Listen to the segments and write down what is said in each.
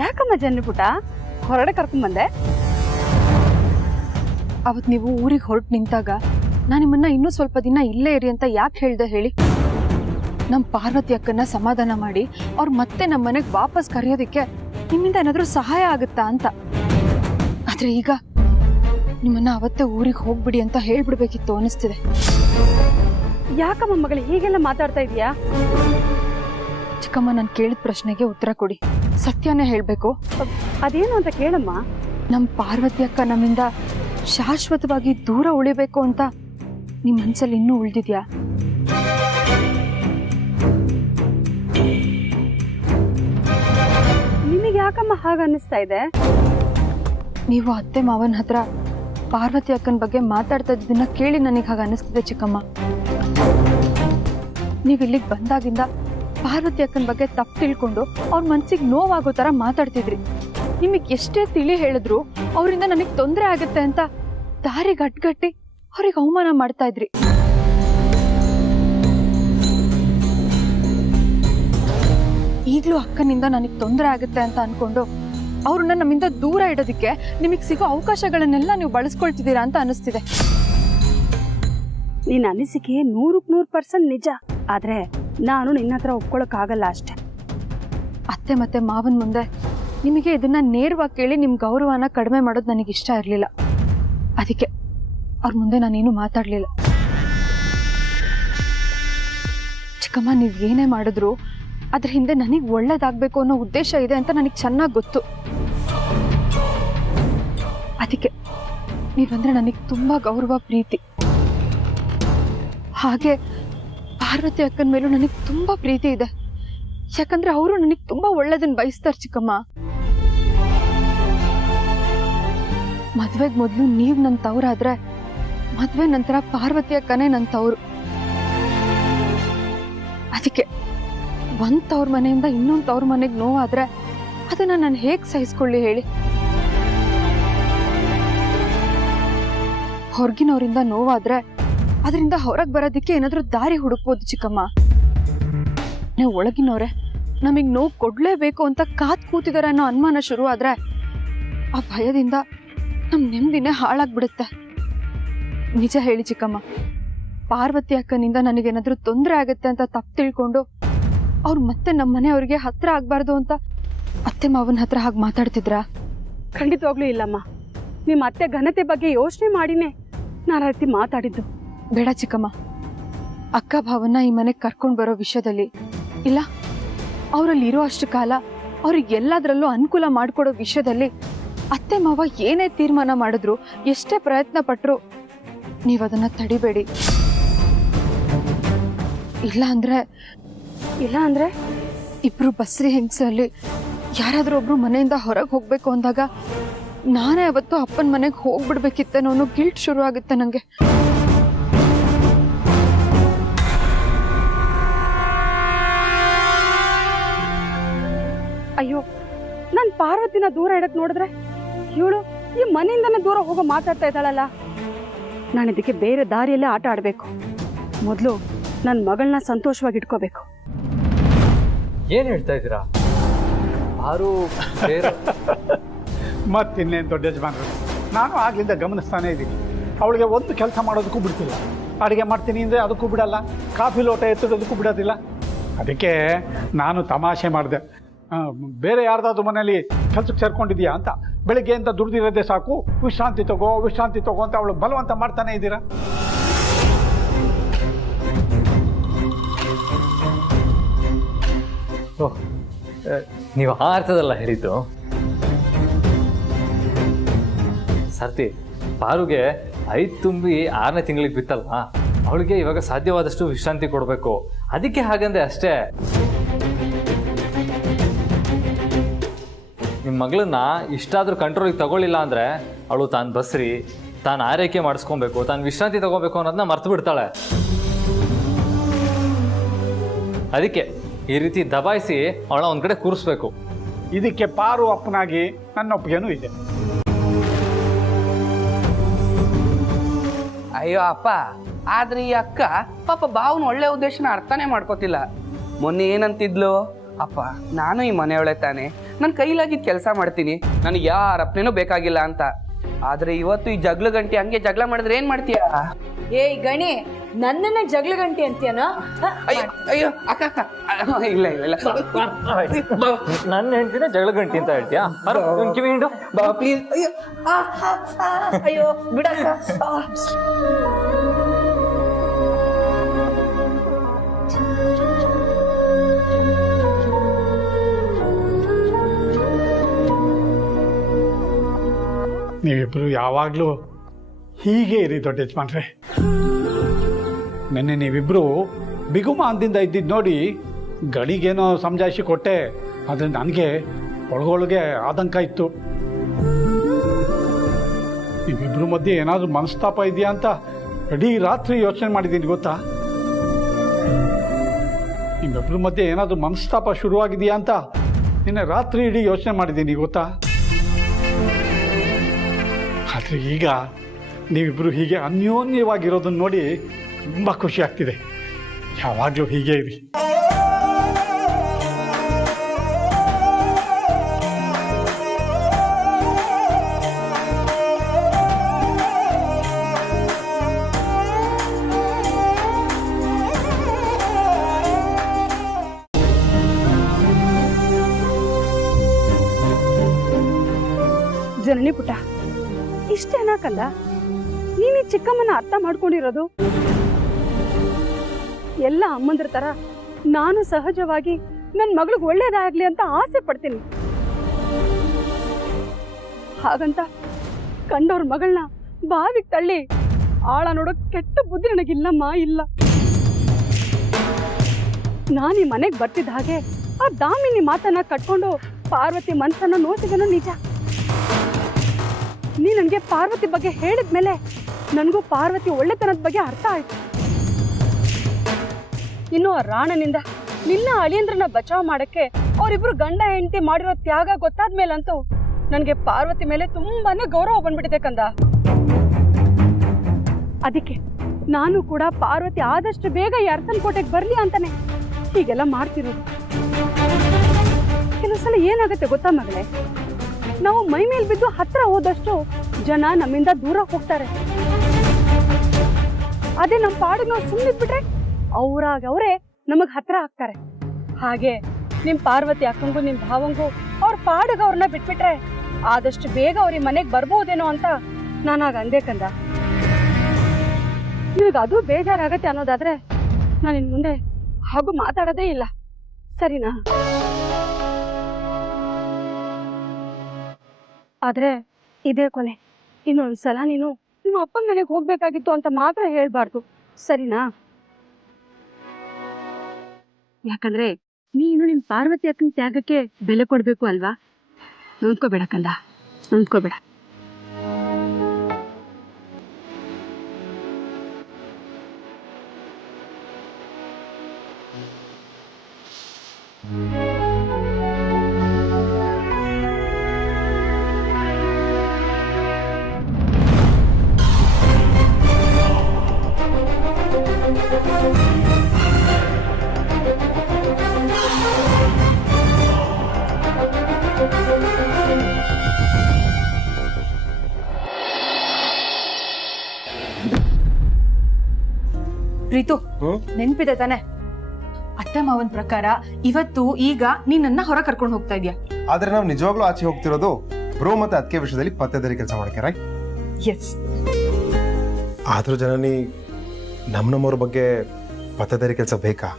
ಯಾಕಮ್ಮ ಜನ್ಪುಟ ಹೊರಗಡೆ ಕರ್ಕೊಂಡ್ಬಂದೆ? ಅವತ್ತು ನೀವು ಊರಿಗೆ ಹೊರಟು ನಿಂತಾಗ ನಾನು ನಿಮ್ಮನ್ನ ಇನ್ನೂ ಸ್ವಲ್ಪ ದಿನ ಇಲ್ಲೇ ಇರಿ ಅಂತ ಯಾಕೆ ಹೇಳ್ದೆ ಹೇಳಿ? ನಮ್ಮ ಪಾರ್ವತಿ ಅಕ್ಕನ್ನ ಸಮಾಧಾನ ಮಾಡಿ ಅವ್ರು ಮತ್ತೆ ನಮ್ಮ ಮನೆಗೆ ವಾಪಸ್ ಕರೆಯೋದಕ್ಕೆ ನಿಮ್ಮಿಂದ ಏನಾದರೂ ಸಹಾಯ ಆಗುತ್ತಾ ಅಂತ. ಆದ್ರೆ ಈಗ ನಿಮ್ಮನ್ನ ಅವತ್ತೇ ಊರಿಗೆ ಹೋಗ್ಬಿಡಿ ಅಂತ ಹೇಳ್ಬಿಡ್ಬೇಕಿತ್ತು ಅನಿಸ್ತಿದೆ. ಯಾಕಮ್ಮ ಮಗಳು ಹೀಗೆಲ್ಲ ಮಾತಾಡ್ತಾ ಇದೀಯಾ? ಚಿಕ್ಕಮ್ಮ, ನಾನು ಕೇಳಿದ ಪ್ರಶ್ನೆಗೆ ಉತ್ತರ ಕೊಡಿ. ಸತ್ಯನೇ ಹೇಳ್ಬೇಕು. ಅದೇನು ಅಂತ ಕೇಳಮ್ಮ. ನಮ್ಮ ಪಾರ್ವತಿ ಅಕ್ಕ ನಮ್ಮಿಂದ ಶಾಶ್ವತವಾಗಿ ದೂರ ಉಳಿಬೇಕು ಅಂತ ನಿಮ್ಮ ಮನ್ಸಲ್ಲಿ ಇನ್ನೂ ಉಳಿದಿದ್ಯಾ? ನಿಮಗೆ ಯಾಕಮ್ಮ ಹಾಗ ಅನ್ನಿಸ್ತಾ ಇದೆ? ನೀವು ಅತ್ತೆ ಮಾವನ ಹತ್ರ ಪಾರ್ವತಿ ಅಕ್ಕನ ಬಗ್ಗೆ ಮಾತಾಡ್ತಾ ಇದ್ದನ್ನ ಕೇಳಿ ನನಗೆ ಹಾಗೆ ಅನ್ನಿಸ್ತಿದೆ ಚಿಕ್ಕಮ್ಮ. ನೀವು ಇಲ್ಲಿಗೆ ಬಂದಾಗಿಂದ ಪಾರ್ವತಿ ಅಕ್ಕನ ಬಗ್ಗೆ ತಪ್ಪು ತಿಳ್ಕೊಂಡು ಅವ್ರ ಮನ್ಸಿಗೆ ನೋವಾಗೋ ತರ ಮಾತಾಡ್ತಿದ್ರಿ. ನಿಮಗೆ ಎಷ್ಟೇ ತಿಳಿ ಹೇಳಿದ್ರು ಅವರಿಂದ ನನಗೆ ತೊಂದರೆ ಆಗುತ್ತೆ ಅಂತ ದಾರಿ ಗಟ್ಗಟ್ಟಿ ಅವ್ರಿಗೆ ಅವಮಾನ ಮಾಡ್ತಾ ಇದ್ರಿ. ಈಗಲೂ ಅಕ್ಕನಿಂದ ನನಗೆ ತೊಂದರೆ ಆಗುತ್ತೆ ಅಂತ ಅನ್ಕೊಂಡು ಅವ್ರನ್ನ ನಮ್ಮಿಂದ ದೂರ ಇಡೋದಕ್ಕೆ ನಿಮಗೆ ಸಿಗೋ ಅವಕಾಶಗಳನ್ನೆಲ್ಲ ನೀವು ಬಳಸ್ಕೊಳ್ತಿದ್ದೀರಾ ಅಂತ ಅನಿಸ್ತಿದೆ. ನಿನ್ನ ಅನಿಸಿಕೆ 100% ನಿಜ. ಆದ್ರೆ ನಾನು ನಿನ್ನ ಹತ್ರ ಒಪ್ಕೊಳಕ್ಕಾಗಲ್ಲ ಅಷ್ಟೆ. ಅತ್ತೆ ಮತ್ತೆ ಮಾವನ್ ಮುಂದೆ ನಿಮಗೆ ಇದನ್ನ ನೇರವಾಗಿ ಕೇಳಿ ನಿಮ್ ಗೌರವನ ಕಡಿಮೆ ಮಾಡೋದು ನನಗೆ ಇಷ್ಟ ಇರಲಿಲ್ಲ. ಅದಕ್ಕೆ ಅವ್ರ ಮುಂದೆ ನಾನೇನು ಮಾತಾಡ್ಲಿಲ್ಲ. ಚಿಕ್ಕಮ್ಮ, ನೀವ್ ಏನೇ ಮಾಡಿದ್ರು ಅದ್ರ ಹಿಂದೆ ನನಗೆ ಒಳ್ಳೇದಾಗ್ಬೇಕು ಅನ್ನೋ ಉದ್ದೇಶ ಇದೆ ಅಂತ ನನಗೆ ಚೆನ್ನಾಗಿ ಗೊತ್ತು. ಅದಕ್ಕೆ ನೀವಂದ್ರೆ ನನಗೆ ತುಂಬಾ ಗೌರವ, ಪ್ರೀತಿ. ಹಾಗೆ ಪಾರ್ವತಿ ಅಕ್ಕನ ಮೇಲೂ ನನಗೆ ತುಂಬಾ ಪ್ರೀತಿ ಇದೆ. ಯಾಕಂದ್ರೆ ಅವರು ನನಗೆ ತುಂಬಾ ಒಳ್ಳೇದನ್ನ ಬಯಸ್ತಾರೆ ಚಿಕ್ಕಮ್ಮ. ಮದ್ವೆಗ್ ಮೊದ್ಲು ನೀವ್ ನನ್ ತವರಾದ್ರೆ ಮದ್ವೆ ನಂತರ ಪಾರ್ವತಿ ಅಕ್ಕನೇ ನನ್ ತವರು. ಅದಕ್ಕೆ ಒಂದ್ ತವ್ರ ಮನೆಯಿಂದ ಇನ್ನೊಂದ್ ತವ್ರ ಮನೆಗೆ ನೋವಾದ್ರೆ ಅದನ್ನ ನಾನು ಹೇಗ್ ಸಹಿಸ್ಕೊಳ್ಳಿ ಹೇಳಿ? ಹೊರಗಿನವರಿಂದ ನೋವಾದ್ರೆ ಅದರಿಂದ ಹೊರಗೆ ಬರೋದಕ್ಕೆ ಏನಾದ್ರೂ ದಾರಿ ಹುಡುಕ್ಬೋದು ಚಿಕ್ಕಮ್ಮ. ನೀವು ಒಳಗಿನವ್ರೆ ನಮಗ್ ನೋವು ಕೊಡ್ಲೇಬೇಕು ಅಂತ ಕಾತ್ ಕೂತಿದಾರೆ ಅನ್ನೋ ಅನುಮಾನ ಶುರು ಆದ್ರೆ ಆ ಭಯದಿಂದ ನಮ್ ನೆಮ್ಮದಿನೇ ಹಾಳಾಗ್ಬಿಡುತ್ತೆ. ನಿಜ ಹೇಳಿ ಚಿಕ್ಕಮ್ಮ, ಪಾರ್ವತಿ ಅಕ್ಕನಿಂದ ನನಗೇನಾದ್ರೂ ತೊಂದರೆ ಆಗತ್ತೆ ಅಂತ ತಪ್ಪು ತಿಳ್ಕೊಂಡು ಅವ್ರು ಮತ್ತೆ ನಮ್ಮ ಮನೆಯವ್ರಿಗೆ ಹತ್ರ ಆಗ್ಬಾರ್ದು ಅಂತ ಅತ್ತೆ ಮಾವನ ಹತ್ರ ಹಾಗೆ ಮಾತಾಡ್ತಿದ್ರಾ? ಖಂಡಿತವಾಗ್ಲೂ ಇಲ್ಲಮ್ಮ. ನಿಮ್ಮ ಅತ್ತೆ ಘನತೆ ಬಗ್ಗೆ ಯೋಚನೆ ಮಾಡಿನೇ ನಾನು ರೀತಿ ಮಾತಾಡಿದ್ದು. ಬೇಡ ಚಿಕ್ಕಮ್ಮ, ಅಕ್ಕ ಭಾವನ ಈ ಮನೆಗೆ ಕರ್ಕೊಂಡು ಬರೋ ವಿಷಯದಲ್ಲಿ ಇಲ್ಲ, ಅವರಲ್ಲಿ ಇರೋ ಅಷ್ಟು ಕಾಲ ಅವ್ರಿಗೆ ಎಲ್ಲದರಲ್ಲೂ ಅನುಕೂಲ ಮಾಡಿಕೊಡೋ ವಿಷಯದಲ್ಲಿ ಅತ್ತೆ ಮಾವ ಏನೇ ತೀರ್ಮಾನ ಮಾಡಿದ್ರು, ಎಷ್ಟೇ ಪ್ರಯತ್ನ ಪಟ್ರು ನೀವದನ್ನ ತಡಿಬೇಡಿ. ಇಲ್ಲ ಅಂದ್ರೆ ಇಬ್ರು ಬಸ್ರಿ ಹೆಂಗಸಲ್ಲಿ ಯಾರಾದ್ರೂ ಒಬ್ರು ಮನೆಯಿಂದ ಹೊರಗೆ ಹೋಗ್ಬೇಕು ಅಂದಾಗ ನಾನೇ ಅವತ್ತು ಅಪ್ಪನ ಮನೆಗೆ ಹೋಗ್ಬಿಡ್ಬೇಕಿತ್ತೇನೋ ಅನ್ನೋ ಗಿಲ್ಟ್ ಶುರು ಆಗುತ್ತೆ ನಂಗೆ. ಅಯ್ಯೋ, ನಾನ್ ಪಾರ್ವತಿನ ದೂರ ಇಡಕ್ ನೋಡಿದ್ರೆ ಇವಳು ಈ ಮನೆಯಿಂದನೇ ದೂರ ಹೋಗೋ ಮಾತಾಡ್ತಾ ಇದ್ದಾಳಲ್ಲ. ನಾನು ಇದಕ್ಕೆ ಬೇರೆ ದಾರಿಯಲ್ಲೇ ಆಟ ಆಡ್ಬೇಕು. ಮೊದಲು ನನ್ನ ಮಗಳನ್ನ ಸಂತೋಷವಾಗಿ ಇಟ್ಕೋಬೇಕು. ಏನ್ ಹೇಳ್ತಾ ಇದ್ದೀರಾ? ಮತ್ತಿನ್ನೇನು ದೊಡ್ಡ ಯಜಮಾನರು, ನಾನು ಆಗ್ಲಿಂದ ಗಮನಿಸ್ತಾನೆ ಇದ್ದೀನಿ. ಅವಳಿಗೆ ಒಂದು ಕೆಲಸ ಮಾಡೋದಕ್ಕೂ ಬಿಡ್ತಿಲ್ಲ. ಅಡುಗೆ ಮಾಡ್ತೀನಿ ಅಂದರೆ ಅದಕ್ಕೂ ಬಿಡಲ್ಲ, ಕಾಫಿ ಲೋಟ ಎತ್ತಿಡೋದಕ್ಕೂ ಬಿಡೋದಿಲ್ಲ. ಅದಕ್ಕೆ ನಾನು ತಮಾಷೆ ಮಾಡಿದೆ, ಬೇರೆ ಯಾರ್ದಾದ್ರು ಮನೇಲಿ ಕೆಲಸಕ್ಕೆ ಸೇರ್ಕೊಂಡಿದ್ಯಾ ಅಂತ. ಬೆಳಿಗ್ಗೆಯಿಂದ ದುಡ್ದಿರೋದೇ ಸಾಕು, ವಿಶ್ರಾಂತಿ ತಗೋ ಅಂತ ಅವಳು ಬಲವಂತ ಮಾಡ್ತಾನೆ ಇದ್ದೀರಾ. ಓಹ್, ನೀವು ಆ ಅರ್ಥದಲ್ಲ ಹೇಳಿದ್ದು. ಸರ್ತಿ ಪಾರುಗೆ 5 ತುಂಬಿ 6ನೇ ತಿಂಗಳಿಗೆ ಬಿತ್ತಲ್ಲ, ಅವಳಿಗೆ ಇವಾಗ ಸಾಧ್ಯವಾದಷ್ಟು ವಿಶ್ರಾಂತಿ ಕೊಡಬೇಕು. ಅದಕ್ಕೆ ಹಾಗಂದ್ರೆ ಅಷ್ಟೇ. ನಿಮ್ಮ ಮಗಳನ್ನ ಇಷ್ಟಾದ್ರೂ ಕಂಟ್ರೋಲಿಗೆ ತಗೊಳ್ಳಿಲ್ಲ ಅಂದರೆ ಅವಳು ತಾನು ಬಸ್ರಿ, ತಾನು ಆರೈಕೆ ಮಾಡಿಸ್ಕೊಬೇಕು, ತಾನು ವಿಶ್ರಾಂತಿ ತಗೋಬೇಕು ಅನ್ನೋದನ್ನ ಮರ್ತು ಬಿಡ್ತಾಳೆ. ಅದಕ್ಕೆ ಈ ರೀತಿ ದಬಾಯಿಸಿ ಅವಳ ಒಂದು ಕಡೆ ಕೂರಿಸ್ಬೇಕು. ಇದಕ್ಕೆ ಪಾರು ಅಪ್ಪನಾಗಿ ನನ್ನ ಒಪ್ಪಿಗೆನೂ ಇದೆ. ಅಯ್ಯೋ ಅಪ್ಪ, ಆದ್ರೆ ಈ ಅಕ್ಕ ಪಾಪ ಬಾವನ ಒಳ್ಳೆ ಉದ್ದೇಶನ ಅರ್ಥನೇ ಮಾಡ್ಕೋತಿಲ್ಲ. ಮೊನ್ನೆ ಏನಂತಿದ್ಲು, ಅಪ್ಪ ನಾನು ಈ ಮನೆಯೊಳೆ ತಾನೆ, ನನ್ನ ಕೈಲಾಗಿದ್ದ ಕೆಲಸ ಮಾಡ್ತೀನಿ, ನನಗೆ ಯಾರ ಅಪ್ಪನೇನೂ ಬೇಕಾಗಿಲ್ಲ ಅಂತ. ಆದ್ರೆ ಇವತ್ತು ಈ ಜಗಳ ಗಂಟೆ ಹಂಗೆ ಜಗಳ ಮಾಡಿದ್ರೆ ಏನ್ ಮಾಡ್ತೀಯ? ಏಯ್ ಗಣಿ, ನನ್ನನ್ನ ಜಗಳ ಗಂಟೆ ಅಂತೀಯನ? ಅಯ್ಯೋ ಅಯ್ಯೋ ಅಕ್ಕ ಅಕ್ಕ, ಇಲ್ಲ ಇಲ್ಲ ಇಲ್ಲ, ನನ್ನ ಹೆಂಡತಿನ ಜಗಳ ಗಂಟಿ ಅಂತ ಹೇಳ್ತೀಯಾ? ಕಿವಿ ಹಿಂಡು ಬಾ ಪ್ಲೀಸ್. ಅಯ್ಯೋ ಅಯ್ಯೋ ಬಿಡಕ್ಕ. ನೀವಿಬ್ಬರು ಯಾವಾಗಲೂ ಹೀಗೆ ಇರಿ ದೊಡ್ಡ ಯಜಮಾನ್ರೆ. ನೆನ್ನೆ ನೀವಿಬ್ಬರು ಬಿಗುಮ ಅಂದಿಂದ ಇದ್ದಿದ್ದು ನೋಡಿ ಗಣಿಗೇನೋ ಸಮಜಾಯಿಷಿ ಕೊಟ್ಟೆ, ಆದರೆ ನನಗೆ ಒಳಗೊಳಗೆ ಆತಂಕ ಇತ್ತು. ನೀವಿಬ್ಬರ ಮಧ್ಯೆ ಏನಾದರೂ ಮನಸ್ತಾಪ ಇದೆಯಾ ಅಂತ ಇಡೀ ರಾತ್ರಿ ಯೋಚನೆ ಮಾಡಿದ್ದೀನಿ ಗೊತ್ತಾ. ನಿಮ್ಮಿಬ್ಬರ ಮಧ್ಯೆ ಏನಾದರೂ ಮನಸ್ತಾಪ ಶುರುವಾಗಿದೆಯಾ ಅಂತ ನಿನ್ನೆ ರಾತ್ರಿ ಇಡೀ ಯೋಚನೆ ಮಾಡಿದ್ದೀನಿ ಗೊತ್ತಾ. ಆದರೆ ಈಗ ನೀವಿಬ್ಬರು ಹೀಗೆ ಅನ್ಯೋನ್ಯವಾಗಿರೋದನ್ನು ನೋಡಿ ತುಂಬ ಖುಷಿ ಆಗ್ತಿದೆ. ಯಾವಾಗಲೂ ಹೀಗೆ ಇರಿ. ಜನನಿ ಪುಟ್ಟ, ಇಷ್ಟೇನಾ ಕಂದ ನೀನು ಚಿಕ್ಕಮ್ಮನ ಅರ್ಥ ಮಾಡ್ಕೊಂಡಿರೋದು? ಎಲ್ಲ ಅಮ್ಮಂದ್ರ ತರ ನಾನು ಸಹಜವಾಗಿ ನನ್ನ ಮಗಳಿಗೆ ಒಳ್ಳೇದಾಗ್ಲಿ ಅಂತ ಆಸೆ ಪಡ್ತೀನಿ. ಹಾಗಂತ ಕಂಡವ್ರ ಮಗಳನ್ನ ಬಾವಿಗೆ ತಳ್ಳಿ ಆಳ ನೋಡೋಕ್ ಕೆಟ್ಟ ಬುದ್ಧಿ ನನಗಿಲ್ಲಮ್ಮ, ಇಲ್ಲ. ನಾನು ಈ ಮನೆಗೆ ಬರ್ತಿದ್ದ ಹಾಗೆ ಆ ದಾಮಿನಿ ಮಾತನ್ನ ಕಟ್ಕೊಂಡು ಪಾರ್ವತಿ ಮನ್ಸನ್ನ ನೋಸಿದನು ನಿಜ. ನೀ ನನಗೆ ಪಾರ್ವತಿ ಬಗ್ಗೆ ಹೇಳಿದ್ಮೇಲೆ ನನಗೂ ಪಾರ್ವತಿ ಒಳ್ಳೆತನದ ಬಗ್ಗೆ ಅರ್ಥ ಆಯ್ತು. ಇನ್ನು ಆ ರಾಣನಿಂದ ನಿನ್ನ ಅಳಿಯಂದ್ರನ್ನ ಬಚಾವ್ ಮಾಡಕ್ಕೆ ಅವರಿಬ್ರು ಗಂಡ ಹೆಂಡತಿ ಮಾಡಿರೋ ತ್ಯಾಗ ಗೊತ್ತಾದ್ಮೇಲಂತೂ ನನಗೆ ಪಾರ್ವತಿ ಮೇಲೆ ತುಂಬಾನೇ ಗೌರವ ಬಂದ್ಬಿಟ್ಟಿದೆ ಕಂದ. ಅದಕ್ಕೆ ನಾನು ಕೂಡ ಪಾರ್ವತಿ ಆದಷ್ಟು ಬೇಗ ಈ ಅರಸನ್ ಕೋಟೆಗೆ ಬರ್ಲಿ ಅಂತಾನೆ ಹೀಗೆಲ್ಲ ಮಾಡ್ತಿರೋದು. ಕೆಲವು ಸಲ ಏನಾಗುತ್ತೆ ಗೊತ್ತಾ ಮಗಳೇ, ನಾವು ಮೈ ಮೇಲೆ ಬಿದ್ದು ಹತ್ರ ಹೋದಷ್ಟು ಜನ ನಮ್ಮಿಂದ ದೂರ ಹೋಗ್ತಾರೆ. ಅದೇ ನಮ್ಮ ಪಾಡಿಗೆ ನಾವು ಸುಮ್ಮನಿದ್ಬಿಟ್ರೆ ಅವ್ರಾಗ ಅವರೇ ನಮಗ್ ಹತ್ರ ಆಗ್ತಾರೆ. ಹಾಗೆ ನಿಮ್ ಪಾರ್ವತಿ ಅಕ್ಕಂಗೂ ನಿಮ್ ಭಾವಂಗೂ ಅವ್ರ ಪಾಡಿಗೆ ಅವ್ರನ್ನ ಬಿಟ್ಬಿಟ್ರೆ ಆದಷ್ಟು ಬೇಗ ಅವ್ರಿಗೆ ಮನೆಗೆ ಬರ್ಬೋದೇನೋ ಅಂತ ನಾನಾಗ ಅಂದೆ ಕಂದ. ಈಗ ಅದು ಬೇಜಾರಾಗತ್ತೆ ಅನ್ನೋದಾದ್ರೆ ನಾನು ಇನ್ ಮುಂದೆ ಹಾಗೂ ಮಾತಾಡೋದೇ ಇಲ್ಲ, ಸರಿನಾ? ಆದ್ರೆ ಇದೇ ಕೊನೆ. ಇನ್ನೊಂದ್ಸಲ ನೀನು ನಿಮ್ಮ ಅಪ್ಪನ ಮನೆಗೆ ಹೋಗ್ಬೇಕಾಗಿತ್ತು ಅಂತ ಮಾತ್ರ ಹೇಳ್ಬಾರ್ದು, ಸರಿನಾ? ಯಾಕಂದ್ರೆ ನೀನು ನಿಮ್ ಪಾರ್ವತಿ ಅಕ್ಕನ ತ್ಯಾಗಕ್ಕೆ ಬೆಲೆ ಕೊಡ್ಬೇಕು ಅಲ್ವಾ? ನೊಂದ್ಕೋಬೇಡ ಕಂದ, ನೊಂದ್ಕೋಬೇಡ. ಪ್ರೀತು, ನೆನ್ಪಿದೆ ತಾನೆ? ಅತ್ತೆ ಮಾವನ್ ಪ್ರಕಾರ ಇವತ್ತು ಈಗ ನೀನನ್ನ ಹೊರ ಕರ್ಕೊಂಡು ಹೋಗ್ತಾ ಇದೀಯ. ಆದ್ರೆ ನಾವು ನಿಜವಾಗ್ಲೂ ಆಚೆ ಹೋಗ್ತಿರೋದು ಬ್ರೋ ಮತ್ತೆ ಅದಕ್ಕೆ ವಿಷಯದಲ್ಲಿ ಪತ್ತೆದಾರಿ ಕೆಲಸ ಮಾಡಕ್ಕೆ, ರೈಟ್? ಎಸ್. ಆದ್ರೂ ಜನನಿ ನಮ್ಮವ್ರ ಬಗ್ಗೆ ಪತ್ತೆದಾರಿ ಕೆಲಸ ಬೇಕಾ?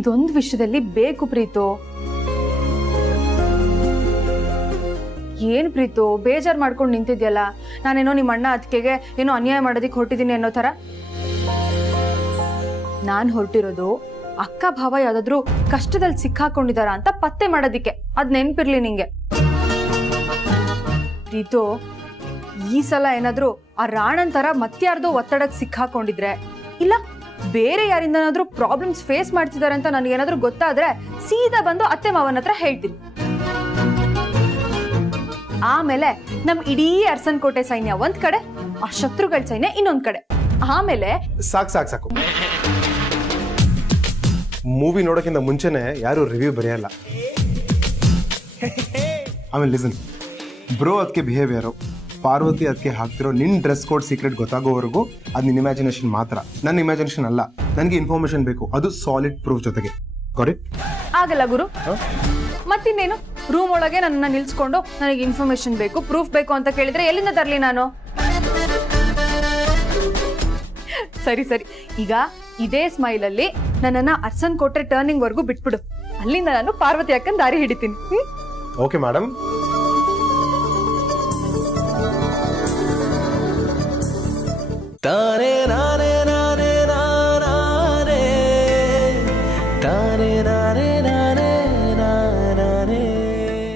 ಇದೊಂದು ವಿಷಯದಲ್ಲಿ ಬೇಕು ಪ್ರೀತು. ಏನ್ ಪ್ರೀತು ಬೇಜಾರ್ ಮಾಡ್ಕೊಂಡು ನಿಂತಿದ್ಯಲ್ಲ? ನಾನೇನೋ ನಿಮ್ಮ ಅಣ್ಣ ಅದಕ್ಕೆಗೆ ಏನೋ ಅನ್ಯಾಯ ಮಾಡೋದಿಕ್ ಹೊರಟಿದ್ದೀನಿ ಅನ್ನೋ ತರ. ನಾನ್ ಹೊರಟಿರೋದು ಅಕ್ಕ ಭಾವ ಯಾವ್ದಾದ್ರು ಕಷ್ಟದಲ್ಲಿ ಸಿಕ್ಕಾಕೊಂಡಿದಾರ ಅಂತ ಪತ್ತೆ ಮಾಡೋದಿಕ್ಕೆ. ಅದ್ ನೆನ್ಪಿರ್ಲಿ ನಿಂಗೆ. ಪ್ರೀತು, ಈ ಸಲ ಏನಾದ್ರು ಆ ರಾಣನ್ ತರ ಮತ್ಯಾರ್ದೋ ಒತ್ತಡಕ್ಕೆ ಸಿಕ್ಕಾಕೊಂಡಿದ್ರೆ, ಇಲ್ಲ ಬೇರೆ ಯಾರಿಂದನಾದ್ರೂ ಪ್ರಾಬ್ಲಮ್ಸ್ ಫೇಸ್ ಮಾಡ್ತಿದ್ದಾರೆ ಅಂತ ನನಗೇನಾದ್ರೂ ಗೊತ್ತಾದ್ರೆ ಸೀದಾ ಬಂದು ಅತ್ತೆ ಮಾವನ ಹತ್ರ ಹೇಳ್ತೀನಿ. ಆಮೇಲೆ ನಮ್ ಇಡೀ ಅರಸನ್ ಕೋಟೆ ಸೈನ್ಯ ಒಂದ್ ಕಡೆ, ಆ ಶತ್ರುಗಳ ಸೈನ್ಯ ಇನ್ನೊಂದ್ ಕಡೆ. ಆಮೇಲೆ ಸಾಕು ಮೂವಿ ನೋಡೋಕ್ಕಿಂತ ಮುಂಚೆನೆ ಯಾರು ರಿವ್ಯೂ ಬರೆಯಲ್ಲ. ಆಮೇಲೆ ಲಿಸನ್, ಬ್ರೋ ಅದಕ್ಕೆ ಬಿಹೇವಿಯರು, ಪಾರ್ವತಿ ಅದಕ್ಕೆ ಹಾಕ್ತಿರೋ ನಿನ್ನ ಡ್ರೆಸ್ ಕೋಡ್ ಸೀಕ್ರೆಟ್ ಗೊತ್ತಾಗೋವರೆಗೂ ಅದು ನಿನ್ನ ಇಮ್ಯಾಜಿನೇಷನ್ ಮಾತ್ರ, ನನ್ನ ಇಮ್ಯಾಜಿನೇಷನ್ ಅಲ್ಲ. ನನಗೆ ಇನ್ಫಾರ್ಮೇಶನ್ ಬೇಕು, ಅದು ಸಾಲಿಡ್ ಪ್ರೂಫ್ ಜೊತೆಗೆ. ಕರೆಕ್ಟ್? ಆಗಲ್ಲ ಗುರು. ಮತ್ತಿನ್ನೇನು, ರೂಮ್ ಒಳಗೆ ನನ್ನ ನಿಲ್ಸ್ಕೊಂಡು ನನಗೆ ಇನ್ಫಾರ್ಮೇಶನ್ ಬೇಕು, ಪ್ರೂಫ್ ಬೇಕು ಅಂತ ಕೇಳಿದ್ರೆ ಎಲ್ಲಿಂದ ತರಲಿ ನಾನು? ಸರಿ ಸರಿ, ಈಗ ಇದೇ ಸ್ಮೈಲ್ ಅಲ್ಲಿ ನನ್ನನ್ನ ಅರ್ಸನ್ ಕೊಟ್ರೆ ಟರ್ನಿಂಗ್ ವರ್ಗೂ ಬಿಟ್ಬಿಡು. ಅಲ್ಲಿಂದ ನಾನು ಪಾರ್ವತಿ ಅಕ್ಕನ ದಾರಿ ಹಿಡಿತೀನಿ. Okay madam.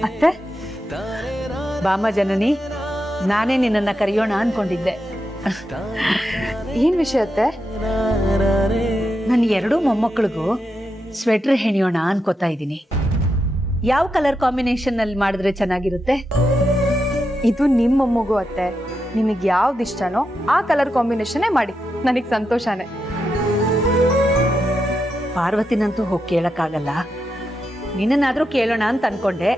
ಅತ್ತೆ, ಬಾಮ ಜನನಿ, ನಾನೇ ನಿನ್ನನ್ನ ಕರೆಯೋಣ ಅನ್ಕೊಂಡಿದ್ದೆ. ಏನ್ ವಿಷಯ ಅತ್ತೆ? ನನ್ನ ಎರಡೂ ಮೊಮ್ಮಕ್ಕಳಿಗೂ ಸ್ವೆಟರ್ ಹೆಣಿಯೋಣ ಅನ್ಕೋತಾ ಇದ್ದೀನಿ. ಯಾವ ಕಲರ್ ಕಾಂಬಿನೇಷನ್ ಅಲ್ಲಿ ಮಾಡಿದ್ರೆ ಚೆನ್ನಾಗಿರುತ್ತೆ? ಇದು ನಿಮ್ಮ ಮೊಮ್ಮಗು ಅತ್ತೆ, ನಿಮಗೆ ಯಾವ್ದು ಇಷ್ಟನೋ ಆ ಕಲರ್ ಕಾಂಬಿನೇಷನ್ ಮಾಡಿ, ನನಗೆ ಸಂತೋಷನೇ. ಪಾರ್ವತಿನಂತೂ ಹೋಗಿ ಕೇಳಕ್ಕಾಗಲ್ಲ, ನಿನ್ನನ್ನಾದ್ರೂ ಕೇಳೋಣ ಅಂತ ಅನ್ಕೊಂಡೆ.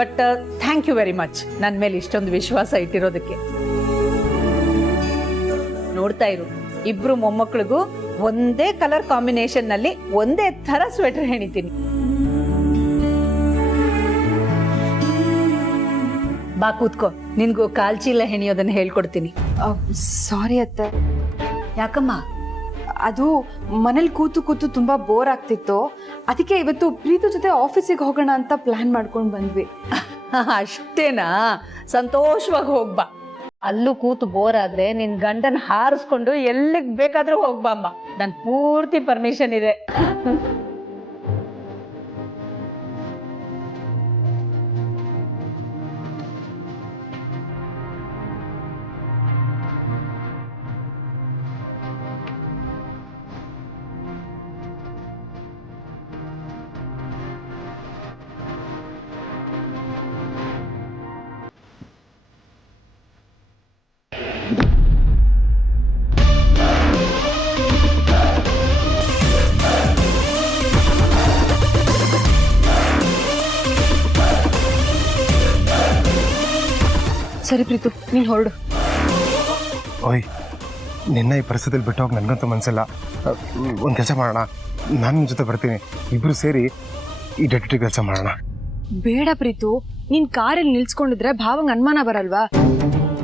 But thank you very much ನನ್ನ ಮೇಲೆ ಇಷ್ಟೊಂದು ವಿಶ್ವಾಸ ಇಟ್ಟಿರೋದಕ್ಕೆ. ನೋಡ್ತಾ ಇರು, ಇಬ್ರು ಮೊಮ್ಮಕ್ಕಳಿಗೂ ಒಂದೇ ಕಲರ್ ಕಾಂಬಿನೇಷನ್ ನಲ್ಲಿ ಒಂದೇ ತರ ಸ್ವೆಟರ್ ಹೆಣಿತೀನಿ. ಬಾ ಕೂತ್ಕೋ, ನಿನ್ಗೂ ಕಾಲ್ಚೀಲ ಹೆಣಿಯೋದನ್ನ ಹೇಳ್ಕೊಡ್ತೀನಿ. ಸಾರಿ ಅತ್ತೆ. ಯಾಕಮ್ಮ? ಅದು ಮನೇಲಿ ಕೂತು ಕೂತು ತುಂಬಾ ಬೋರ್ ಆಗ್ತಿತ್ತು, ಅದಕ್ಕೆ ಇವತ್ತು ಪ್ರೀತು ಜೊತೆ ಆಫೀಸಿಗೆ ಹೋಗೋಣ ಅಂತ ಪ್ಲಾನ್ ಮಾಡ್ಕೊಂಡು ಬಂದ್ವಿ. ಅಷ್ಟೇನಾ? ಸಂತೋಷವಾಗಿ ಹೋಗ್ಬಾ. ಅಲ್ಲೂ ಕೂತು ಬೋರ್ ಆದ್ರೆ ನಿನ್ ಗಂಡನ ಹಾರಿಸ್ಕೊಂಡು ಎಲ್ಲಿಗ್ ಬೇಕಾದ್ರೂ ಹೋಗ್ಬಾಮ್ಮ, ನನ್ ಪೂರ್ತಿ ಪರ್ಮಿಷನ್ ಇದೆ. ಸರಿ ಪ್ರೀತು, ನೀನ್ ಹೊರಡು. ಓಯ್, ನಿನ್ನ ಈ ಪರಿಸ್ಥಿತಿಯಲ್ಲಿ ಬಿಟ್ಟು ಹೋಗಿ ನನಗಂತೂ ಮನಸ್ಸಿಲ್ಲ. ಒಂದು ಕೆಲಸ ಮಾಡೋಣ, ನಾನು ನಿಮ್ಮ ಜೊತೆ ಬರ್ತೀನಿ, ಇಬ್ಬರು ಸೇರಿ ಈ ಡೆಟೆಕ್ಟಿವ್ ಕೆಲಸ ಮಾಡೋಣ. ಬೇಡ ಪ್ರೀತು, ನೀನ್ ಕಾರಲ್ಲಿ ನಿಲ್ಸ್ಕೊಂಡಿದ್ರೆ ಭಾವಂಗ್ ಅನುಮಾನ ಬರಲ್ವಾ?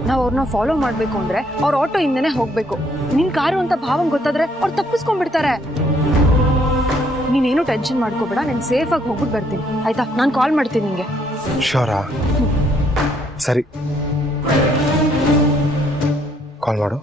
ನಾವ್ ಅವ್ರನ್ನ ಫಾಲೋ ಮಾಡ್ಬೇಕು ಅಂದ್ರೆ ಅವ್ರ ಆಟೋ ಇಂದನೇ ಹೋಗ್ಬೇಕು. ನಿನ್ ಕಾರು ಅಂತ ಭಾವಂಗ್ ಗೊತ್ತಾದ್ರೆ ಅವ್ರು ತಪ್ಪಿಸ್ಕೊಂಡ್ಬಿಡ್ತಾರೆ. ನೀನೇನು ಟೆನ್ಷನ್ ಮಾಡ್ಕೋಬೇಡ, ನಾನು ಸೇಫ್ ಆಗಿ ಹೋಗ್ಬಿಟ್ಟು ಬರ್ತೀನಿ, ಆಯ್ತಾ? ನಾನು ಕಾಲ್ ಮಾಡ್ತೀನಿ ನಿಂಗೆ. ಶೋರಾ? ಸರಿ, ಕಾಲ್ ಮಾಡು.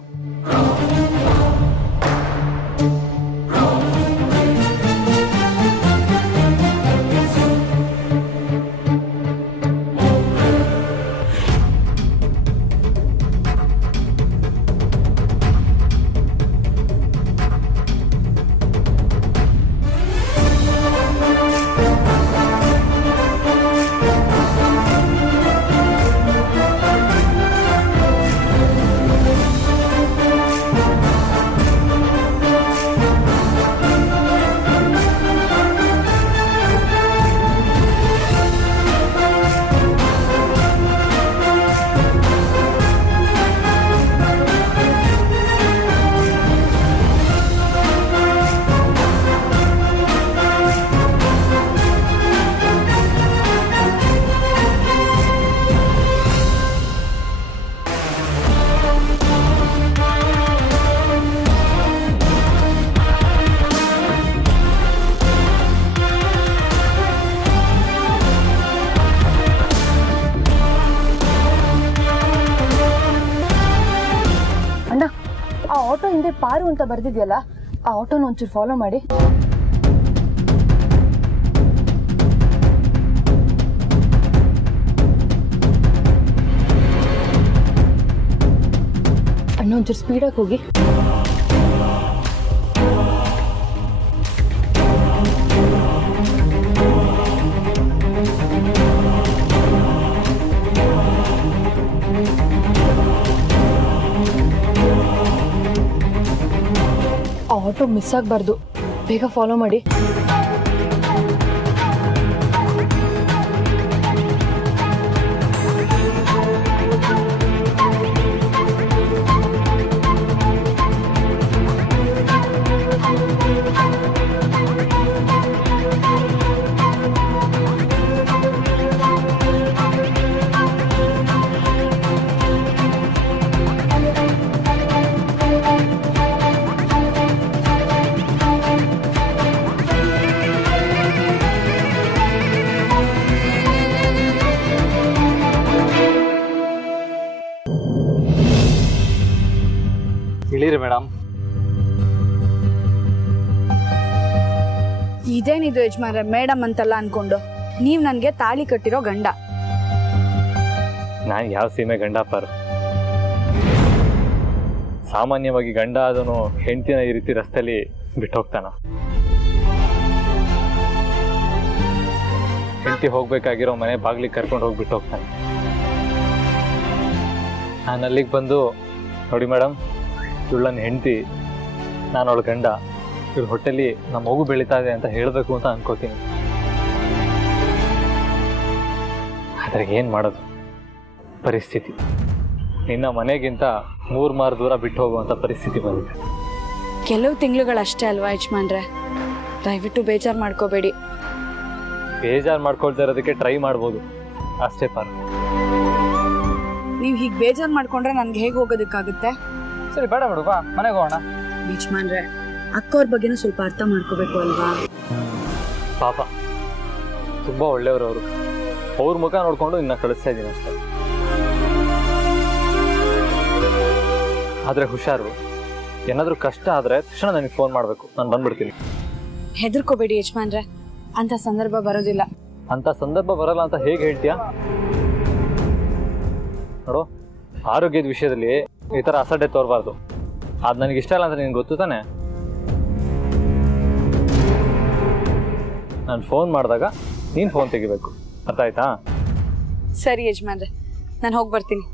ಆ ಆಟೋ ಹಿಂದೆ ಪಾರು ಅಂತ ಬರ್ದಿದ್ಯಲ್ಲ, ಆ ಆಟೋನ ಒಂಚೂರು ಫಾಲೋ ಮಾಡಿ. ಅಣ್ಣ ಒಂಚೂರು ಸ್ಪೀಡಾಗಿ ಹೋಗಿ. ಆಟೋ ಮಿಸ್ ಆಗಬಾರ್ದು, ಬೇಗ ಫಾಲೋ ಮಾಡಿ. ಇದೇನಿದು ಯಜಮಾನ್ರೆ ಮೇಡಮ್ ಅಂತಲ್ಲ ಅನ್ಕೊಂಡು, ನೀವ್ ನನ್ಗೆ ತಾಳಿ ಕಟ್ಟಿರೋ ಗಂಡ. ನಾನು ಯಾವ ಸೀಮೆ ಗಂಡ ಪಾರು? ಸಾಮಾನ್ಯವಾಗಿ ಗಂಡ ಅದನ್ನು ಹೆಂಡತಿನ ಈ ರೀತಿ ರಸ್ತೆಯಲ್ಲಿ ಬಿಟ್ಟು ಹೋಗ್ತಾನ? ಹೆಂಡತಿ ಹೋಗ್ಬೇಕಾಗಿರೋ ಮನೆ ಬಾಗ್ಲಿಗೆ ಕರ್ಕೊಂಡು ಹೋಗ್ಬಿಟ್ಟು ಹೋಗ್ತಾನೆ. ನಾನು ಅಲ್ಲಿಗೆ ಬಂದು ನೋಡಿ ಮೇಡಮ್, ಇವಳು ನನ್ನ ಹೆಂಡತಿ, ನಾನು ಅವಳ ಗಂಡ, ಇವಳು ಹೊಟ್ಟೆಲಿ ನಮ್ಮ ಮಗು ಬೆಳೀತಾ ಇದೆ ಅಂತ ಹೇಳಬೇಕು ಅಂತ ಅನ್ಕೋತೀನಿ. ಆದರೆ ಏನು ಮಾಡೋದು, ಪರಿಸ್ಥಿತಿ ನಿನ್ನ ಮನೆಗಿಂತ 3 ಮಾರು ದೂರ ಬಿಟ್ಟು ಹೋಗುವಂಥ ಪರಿಸ್ಥಿತಿ ಬಂದಿದೆ. ಕೆಲವು ತಿಂಗಳುಗಳಷ್ಟೇ ಅಲ್ವಾ ಯಜಮಾನ್ರೆ, ದಯವಿಟ್ಟು ಬೇಜಾರು ಮಾಡ್ಕೋಬೇಡಿ. ಬೇಜಾರು ಮಾಡ್ಕೊಳ್ತಾ ಇರೋದಕ್ಕೆ ಟ್ರೈ ಮಾಡ್ಬೋದು ಅಷ್ಟೇ ಪಾರು. ನೀವ್ ಹೀಗೆ ಬೇಜಾರು ಮಾಡ್ಕೊಂಡ್ರೆ ನನ್ಗೆ ಹೇಗೆ ಹೋಗೋದಕ್ಕಾಗುತ್ತೆ? ಸರಿ ಬೇಡ ಬಿಡು, ಬಾ ಮನೆಗೆ ಹೋಗೋಣ. ಯಜಮಾನ್ರೆ, ಅಕ್ಕವ್ರ ಬಗ್ಗೆನೂ ಸ್ವಲ್ಪ ಅರ್ಥ ಮಾಡ್ಕೋಬೇಕು ಅಲ್ವಾ? ಪಾಪ ತುಂಬ ಒಳ್ಳೆಯವರು ಅವರು. ಅವ್ರ ಮುಖ ನೋಡ್ಕೊಂಡು ಇನ್ನ ಕಳಿಸ್ತಾ ಇದ್ದೀನಿ ಅಷ್ಟೇ. ಆದರೆ ಹುಷಾರು, ಏನಾದರೂ ಕಷ್ಟ ಆದರೆ ತಕ್ಷಣ ನನಗೆ ಫೋನ್ ಮಾಡಬೇಕು, ನಾನು ಬಂದ್ಬಿಡ್ತೀನಿ. ಹೆದರ್ಕೋಬೇಡಿ ಯಜಮಾನ್ರೆ, ಅಂತ ಸಂದರ್ಭ ಬರೋದಿಲ್ಲ. ಅಂಥ ಸಂದರ್ಭ ಬರಲ್ಲ ಅಂತ ಹೇಗೆ ಹೇಳ್ತೀಯಾ? ನೋಡು, ಆರೋಗ್ಯದ ವಿಷಯದಲ್ಲಿ ಈ ಥರ ಅಸಡ್ಡೆ ತೋರಬಾರ್ದು. ಅದು ನನಗೆ ಇಷ್ಟ ಇಲ್ಲ ಅಂತ ನಿನ್ಗೆ ಗೊತ್ತು ತಾನೆ? ನಾನು ಫೋನ್ ಮಾಡಿದಾಗ ನೀನು ಫೋನ್ ತೆಗಿಬೇಕು, ಅರ್ಥ ಆಯ್ತಾ? ಸರಿ ಯಜಮಾನ್ರೆ, ನಾನು ಹೋಗಿ ಬರ್ತೀನಿ.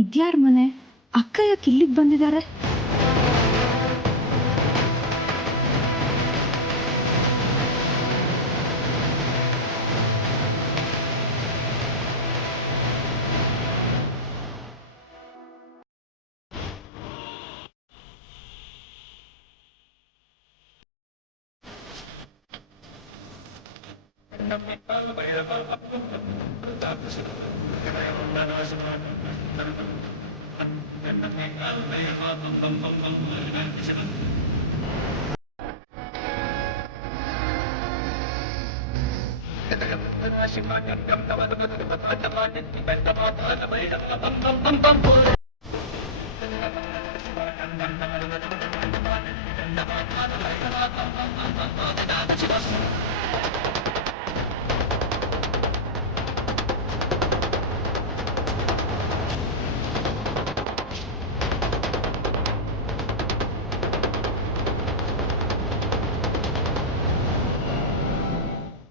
ಇದ್ಯಾರ ಮನೆ? ಅಕ್ಕ ಯಾಕೆ ಇಲ್ಲಿಗೆ ಬಂದಿದ್ದಾರೆ?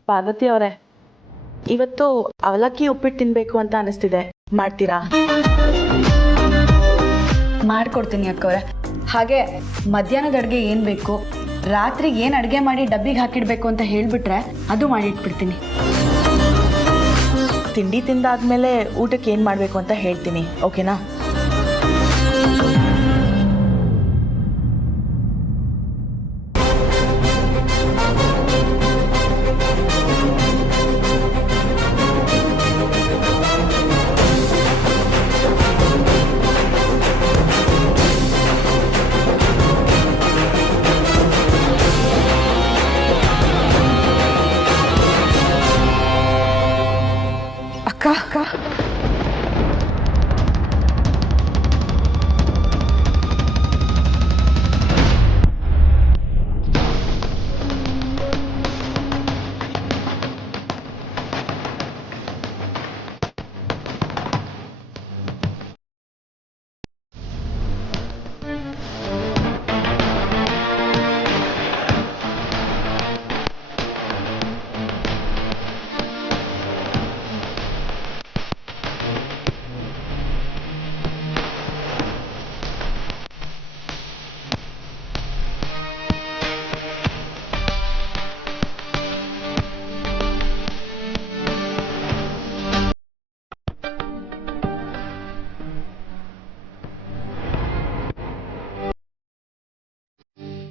ಪಾರ್ವತಿ ಅವರೇ, ಇವತ್ತು ಅವಲಕ್ಕಿ ಉಪ್ಪಿಟ್ಟು ತಿನ್ಬೇಕು ಅಂತ ಅನಿಸ್ತಿದೆ, ಮಾಡ್ತೀರಾ? ಮಾಡ್ಕೊಡ್ತೀನಿ ಅಕ್ಕವ್ರೆ. ಹಾಗೆ ಮಧ್ಯಾಹ್ನದ ಅಡುಗೆ ಏನು ಬೇಕು, ರಾತ್ರಿಗೆ ಏನು ಅಡುಗೆ ಮಾಡಿ ಡಬ್ಬಿಗೆ ಹಾಕಿಡ್ಬೇಕು ಅಂತ ಹೇಳಿಬಿಟ್ರೆ ಅದು ಮಾಡಿಟ್ಬಿಡ್ತೀನಿ. ತಿಂಡಿ ತಿಂದಾದ್ಮೇಲೆ ಊಟಕ್ಕೆ ಏನು ಮಾಡಬೇಕು ಅಂತ ಹೇಳ್ತೀನಿ, ಓಕೆನಾ?